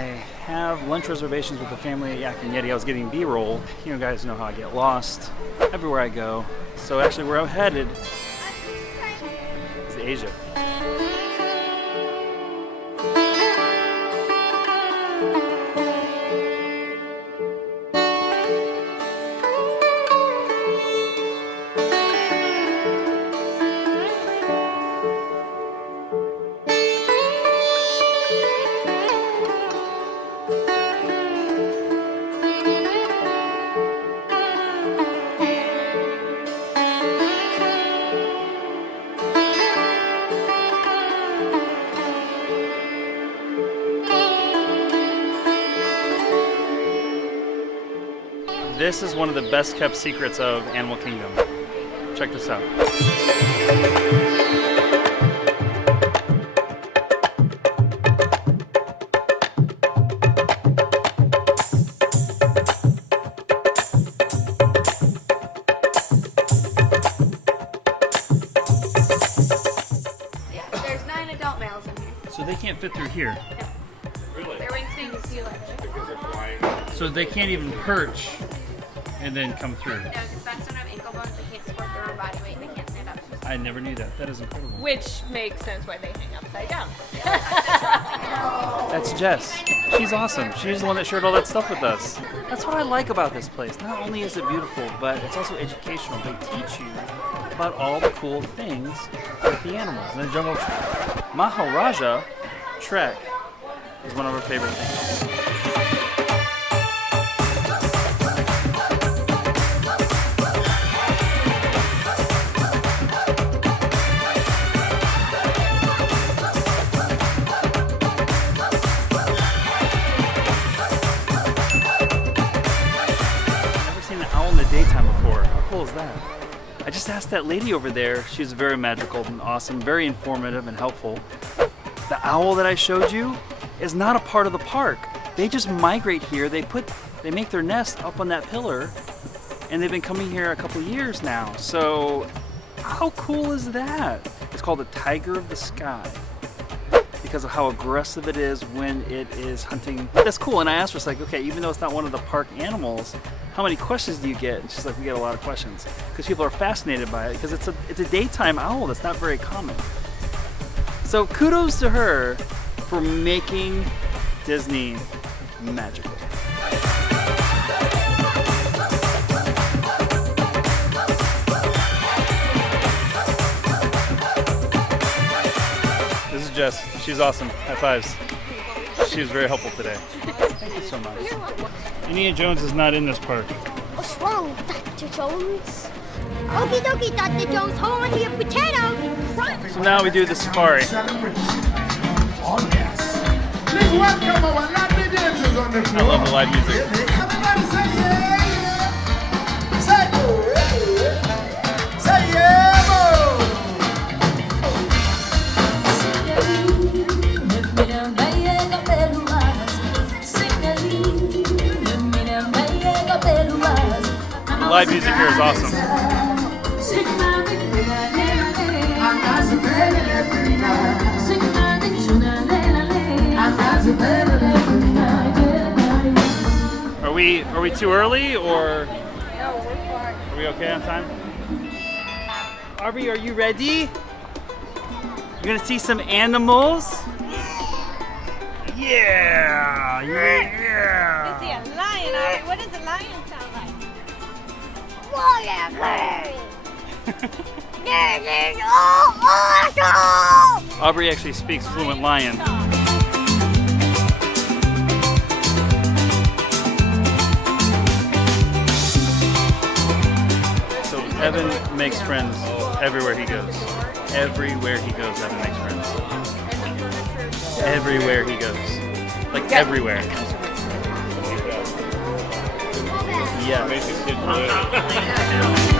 I have lunch reservations with the family at Yak Yeti. I was getting B-roll. You guys know how I get lost everywhere I go. So actually where I'm headed is Asia. This is one of the best kept secrets of Animal Kingdom. Check this out. Yeah, there's 9 adult males in here. So they can't fit through here. No. Really? Their wingspan is too large. Because they're flying. So they can't even perch and then come through. No, because bats don't have ankle bones. They can't support their own body weight. They can't stand up. I never knew that. That is incredible. Which makes sense why they hang upside down. That's Jess. She's awesome. She's the one that shared all that stuff with us. That's what I like about this place. Not only is it beautiful, but it's also educational. They teach you about all the cool things with the animals in the jungle. Maharaja Trek is one of our favorite things. Daytime before. How cool is that? I just asked that lady over there. She's very magical and awesome, very informative and helpful. The owl that I showed you is not a part of the park. They just migrate here. They make their nest up on that pillar, and they've been coming here a couple years now. So how cool is that? It's called the tiger of the sky because of how aggressive it is when it is hunting. That's cool. And I asked her, it's like, okay, even though it's not one of the park animals, how many questions do you get? And she's like, we get a lot of questions because people are fascinated by it because it's a daytime owl that's not very common. So kudos to her for making Disney magical. This is Jess. She's awesome. High fives. She was very helpful today. Thank you so much. Indiana Jones is not in this park. What's wrong, Dr. Jones? Okie dokie, Dr. Jones, hold on to your potatoes. So now we do the safari. Oh yes. Please welcome our lovely dancers on the floor. I love the live music. Everybody say yeah, yeah. Say yeah, bro. The live music here is awesome. Are we too early or? No, we're fine. Are we okay on time? Aubrey, are you ready? You're gonna see some animals? Yeah! Yeah! You see a lion, Aubrey. What does a lion sound like? Aubrey actually speaks fluent lion. So Evan makes friends everywhere he goes. Everywhere he goes, Evan makes friends. Everywhere he goes. Like everywhere. Yeah. Makes a kid live.